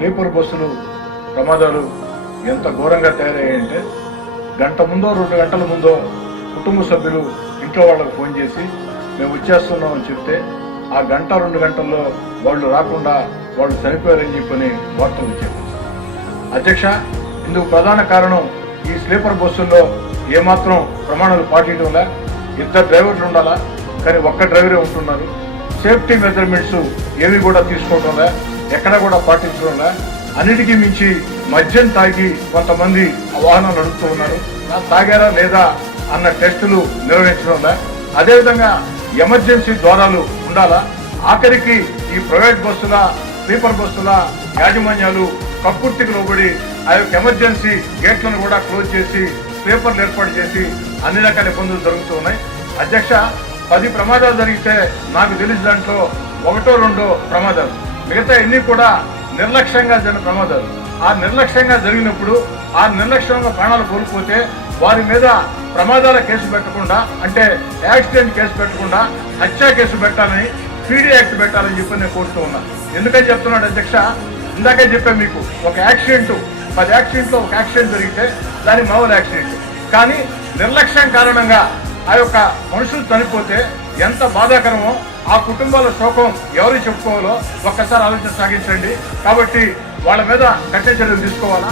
Sleeper బస్సులు ప్రమాదాలు ఎంత ఘోరంగా తయారయ్యాయంటే గంట ముందో 2 గంటల ముందో కుటుంబ సభ్యులు ఇంట్లో వాళ్ళకు ఫోన్ చేసి మేము వచ్చేస్తున్నామని చెప్తే ఆ గంట 2 గంటల్లో వాళ్ళు రాకుండా వాళ్ళు చనిపోయారని చెప్పని వార్తలు వచ్చాయి. అధ్యక్ష, ఇందుకు ప్రధాన కారణం ఈ స్లీపర్ బస్సుల్లో ఏమాత్రం ప్రమాణాలు పాటించడంలా. 2 డ్రైవర్లు ఉండాలా, కానీ ఒక్క డ్రైవరే ఉంటున్నారు. సేఫ్టీ మెజర్మెంట్స్ ఏవి కూడా తీసుకోవడంలా, ఎక్కడ కూడా పాటించడంలా. అన్నిటికీ మించి మద్యం తాగి కొంతమంది ఆ వాహనం నడుపుతూ ఉన్నారు. తాగారా లేదా అన్న టెస్టులు నిర్వహించడంలా. అదేవిధంగా ఎమర్జెన్సీ ద్వారాలు ఉండాలా. ఆఖరికి ఈ ప్రైవేట్ బస్సుల స్లీపర్ బస్సుల యాజమాన్యాలు కక్కుర్తికి లోబడి ఆ యొక్క ఎమర్జెన్సీ గేట్లను కూడా క్లోజ్ చేసి స్లీపర్లు ఏర్పాటు చేసి అన్ని రకాల ఇబ్బందులు జరుగుతూ ఉన్నాయి. అధ్యక్ష, 10 ప్రమాదాలు జరిగితే నాకు తెలిసి దాంట్లో 1-2 ప్రమాదాలు, మిగతా ఎన్ని కూడా నిర్లక్ష్యంగా జరిగిన ప్రమాదాలు. ఆ నిర్లక్ష్యంగా జరిగినప్పుడు ఆ నిర్లక్ష్యంగా ప్రాణాలు కోల్పోతే వారి మీద ప్రమాదాల కేసు పెట్టకుండా, అంటే యాక్సిడెంట్ కేసు పెట్టకుండా హత్యా కేసు పెట్టాలని, పీడీ యాక్ట్ పెట్టాలని చెప్పి నేను కోరుతూ ఉన్నా. ఎందుకని చెప్తున్నాడు అధ్యక్ష, ఇందాకే చెప్పాను మీకు, ఒక యాక్సిడెంట్ 10 యాక్సిడెంట్లో ఒక యాక్సిడెంట్ జరిగితే దాని మామూలు యాక్సిడెంట్, కానీ నిర్లక్ష్యం కారణంగా ఆ యొక్క మనుషులు చనిపోతే ఎంత బాధాకరమో, ఆ కుటుంబాల శోకం ఎవరు చెప్పుకోవాలో ఒక్కసారి ఆలోచన సాగించండి. కాబట్టి వాళ్ళ మీద కఠిన చర్యలు తీసుకోవాలా.